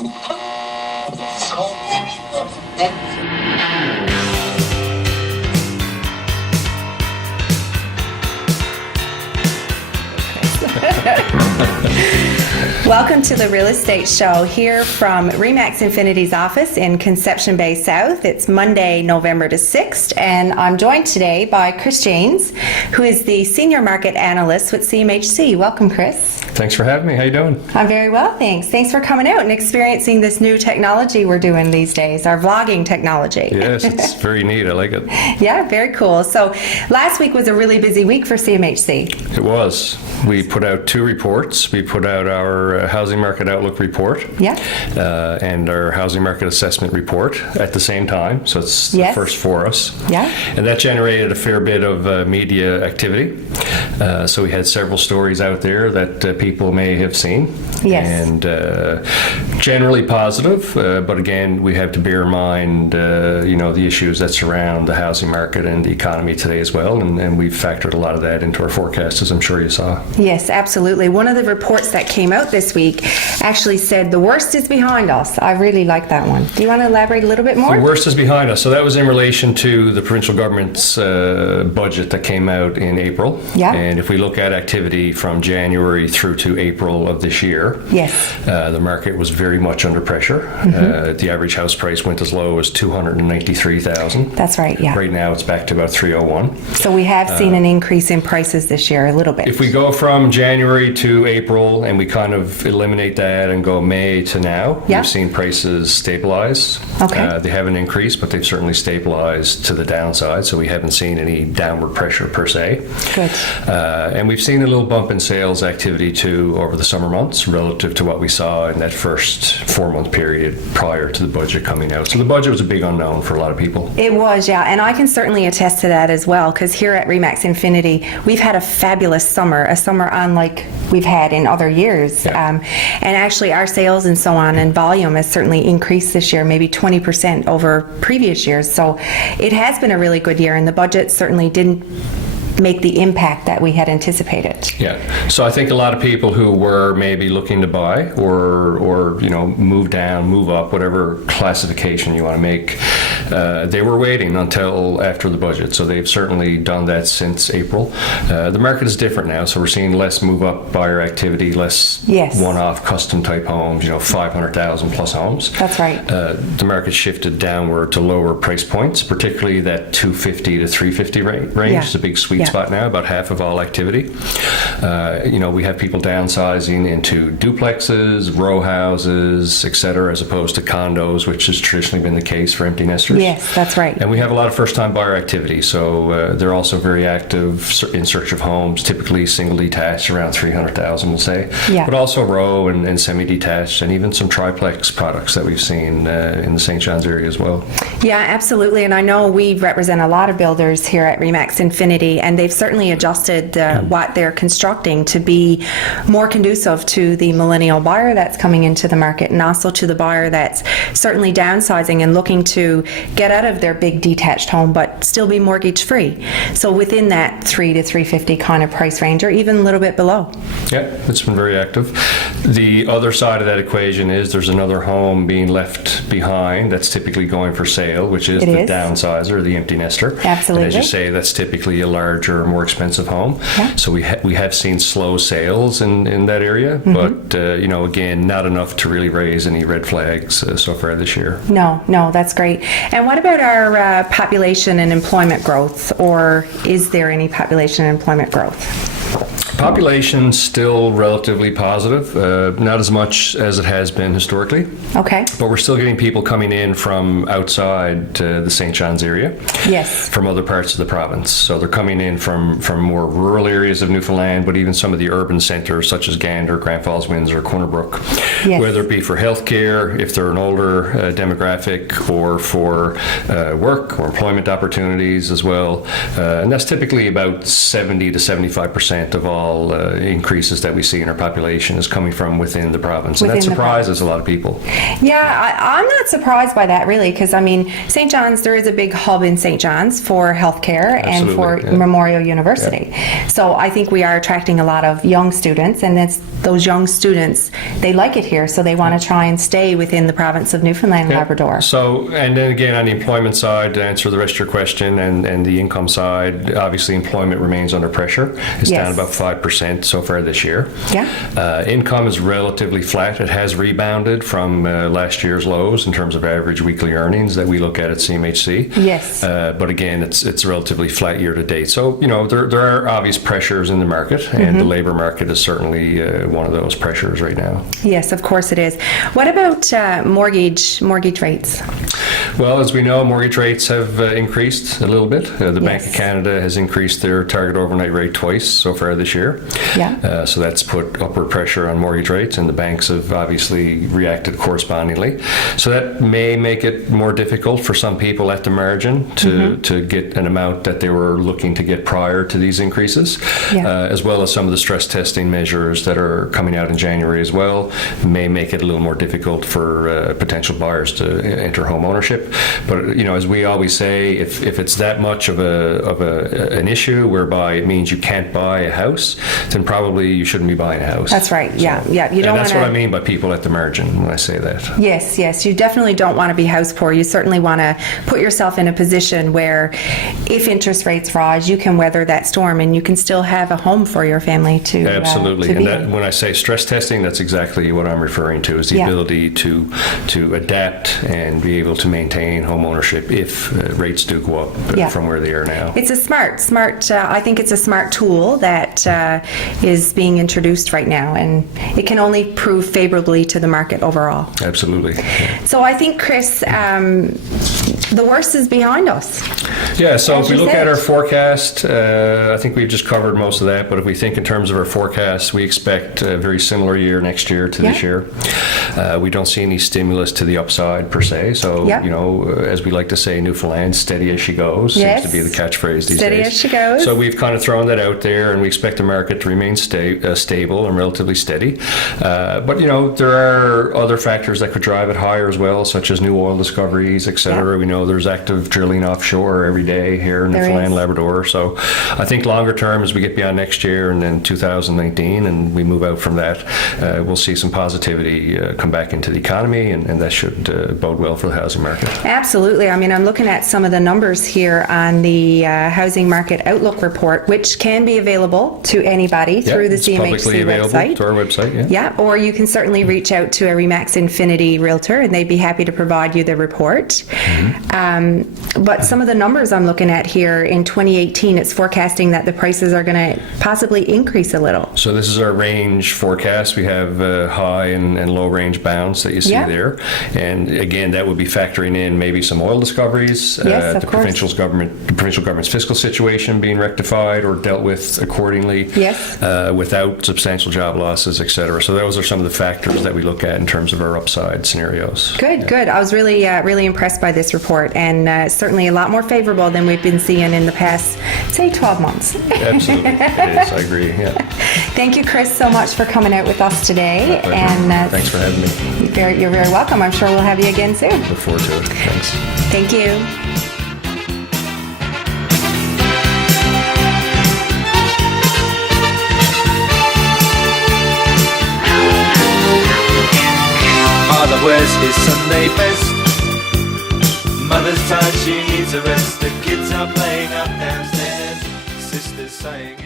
Welcome to the Real Estate Show here from RE/MAX Infinity's office in Conception Bay South. It's Monday, November the 6th, and I'm joined today by Chris Janes, who is the Senior Market Analyst with CMHC. Welcome, Chris. Thanks for having me. How you doing? I'm very well, thanks. Thanks for coming out and experiencing this new technology we're doing these days, our vlogging technology. Yes, it's very neat. I like it. Yeah, very cool. So last week was a really busy week for CMHC. It was. We put out two reports. We put out our Housing Market Outlook report and our Housing Market Assessment report at the same time. So it's the first for us. Yeah. And that generated a fair bit of media activity. So we had several stories out there that people may have seen. Yes. And generally positive, but again, we have to bear in mind, the issues that surround the housing market and the economy today as well. And we've factored a lot of that into our forecast, as I'm sure you saw. Yes, absolutely. One of the reports that came out this week actually said the worst is behind us. I really like that one. Do you want to elaborate a little bit more? The worst is behind us. So that was in relation to the provincial government's budget that came out in April. Yeah. And if we look at activity from January through to April of this year, the market was very much under pressure. Mm-hmm. The average house price went as low as $293,000. That's right, yeah. Right now it's back to about $301. So we have seen an increase in prices this year a little bit. If we go from January to April and we kind of eliminate that and go May to now, we've seen prices stabilize. Okay. They haven't increased, but they've certainly stabilized to the downside, so we haven't seen any downward pressure per se. Good. And we've seen a little bump in sales activity too over the summer months relative to what we saw in that first 4-month period prior to the budget coming out. So the budget was a big unknown for a lot of people. It was, yeah, and I can certainly attest to that as well, because here at RE/MAX Infinity, we've had a fabulous summer, a summer unlike we've had in other years. Yeah. And actually our sales and so on and volume has certainly increased this year, maybe 20% over previous years. So it has been a really good year, and the budget certainly didn't make the impact that we had anticipated. Yeah. So I think a lot of people who were maybe looking to buy or move down, move up, whatever classification you want to make, they were waiting until after the budget. So they've certainly done that since April. The market is different now, so we're seeing less move-up buyer activity, less one-off custom-type homes, 500,000 plus homes. That's right. The market shifted downward to lower price points, particularly that 250 to 350 range is a big sweet spot now, about half of all activity. We have people downsizing into duplexes, row houses, etc., as opposed to condos, which has traditionally been the case for empty nesters. Yes, that's right. And we have a lot of first-time buyer activity, so they're also very active in search of homes, typically single-detached, around 300,000, we'll say, but also row and semi-detached, and even some triplex products that we've seen in the St. John's area as well. Yeah, absolutely, and I know we represent a lot of builders here at RE/MAX Infinity, and they've certainly adjusted what they're constructing to be more conducive to the millennial buyer that's coming into the market, and also to the buyer that's certainly downsizing and looking to get out of their big detached home but still be mortgage free. So within that 3 to 350 kind of price range, or even a little bit below. Yeah, it's been very active. The other side of that equation is there's another home being left behind that's typically going for sale, which is the downsizer, the empty nester. Absolutely. And as you say, that's typically a larger, more expensive home. Yeah. So we have seen slow sales in that area, but again, not enough to really raise any red flags so far this year. No, that's great. And what about our population and employment growth, or is there any population and employment growth? Population still relatively positive, not as much as it has been historically. Okay. But we're still getting people coming in from outside the St. John's area. Yes. From other parts of the province. So they're coming in from more rural areas of Newfoundland, but even some of the urban centres such as Gander, Grand Falls, Windsor, Corner Brook. Yes. Whether it be for healthcare, if they're an older demographic, or for work or employment opportunities as well. And that's typically about 70 to 75% of all overall increases that we see in our population is coming from within the province. And that surprises a lot of people. Yeah, I'm not surprised by that, really, because, I mean, St. John's, there is a big hub in St. John's for healthcare and for Memorial University. Yeah. So I think we are attracting a lot of young students, and those young students, they like it here, so they want to try and stay within the province of Newfoundland and Labrador. So, and then again, on the employment side, to answer the rest of your question, and the income side, obviously employment remains under pressure. It's down about 5% so far this year. Yeah. Income is relatively flat. It has rebounded from last year's lows in terms of average weekly earnings that we look at CMHC. Yes. But again, it's relatively flat year to date. So, you know, there are obvious pressures in the market, and the labor market is certainly one of those pressures right now. Yes, of course it is. What about mortgage rates? Well, as we know, mortgage rates have increased a little bit. The Bank of Canada has increased their target overnight rate twice so far this year. Yeah. So that's put upward pressure on mortgage rates, and the banks have obviously reacted correspondingly. So that may make it more difficult for some people at the margin to get an amount that they were looking to get prior to these increases, as well as some of the stress testing measures that are coming out in January as well may make it a little more difficult for potential buyers to enter home ownership. But, you know, as we always say, if it's that much of an issue whereby it means you can't buy a house, then probably you shouldn't be buying a house. That's right. Yeah. You don't. That's what I mean by people at the margin when I say that. Yes. You definitely don't want to be house poor. You certainly want to put yourself in a position where, if interest rates rise, you can weather that storm and you can still have a home for your family to. Absolutely. And that, when I say stress testing, that's exactly what I'm referring to, is the ability to adapt and be able to maintain home ownership if rates do go up from where they are now. It's a smart. I think it's a smart tool that is being introduced right now, and it can only prove favorably to the market overall. Absolutely. So I think, Chris, the worst is behind us. Yeah, so if we look at our forecast, I think we've just covered most of that, but if we think in terms of our forecast, we expect a very similar year next year to this year. We don't see any stimulus to the upside per se, so, you know, as we like to say in Newfoundland, steady as she goes seems to be the catchphrase these days. Steady as she goes. So we've kind of thrown that out there, and we expect the market to remain stable and relatively steady. But, you know, there are other factors that could drive it higher as well, such as new oil discoveries, etc. We know there's active drilling offshore every day here in Newfoundland, Labrador. So I think longer term, as we get beyond next year and then 2019 and we move out from that, we'll see some positivity come back into the economy, and that should bode well for the housing market. Absolutely. I mean, I'm looking at some of the numbers here on the Housing Market Outlook Report, which can be available to anybody through the CMHC website. To our website, or you can certainly reach out to a RE/MAX Infinity realtor, and they'd be happy to provide you the report. But some of the numbers I'm looking at here in 2018, it's forecasting that the prices are going to possibly increase a little. So this is our range forecast. We have high and low range bounds that you see there. And again, that would be factoring in maybe some oil discoveries, the provincial government's fiscal situation being rectified or dealt with accordingly, without substantial job losses, etc. So those are some of the factors that we look at in terms of our upside scenarios. Good. I was really impressed by this report, and certainly a lot more favorable than we've been seeing in the past, say, 12 months. Absolutely, it is. I agree. Thank you, Chris, so much for coming out with us today. And thanks for having me. You're very welcome. I'm sure we'll have you again soon. Look forward to it. Thanks. Thank you. Father wears his Sunday best. Mother's tired, she needs a rest. The kids are playing up downstairs. Sister's saying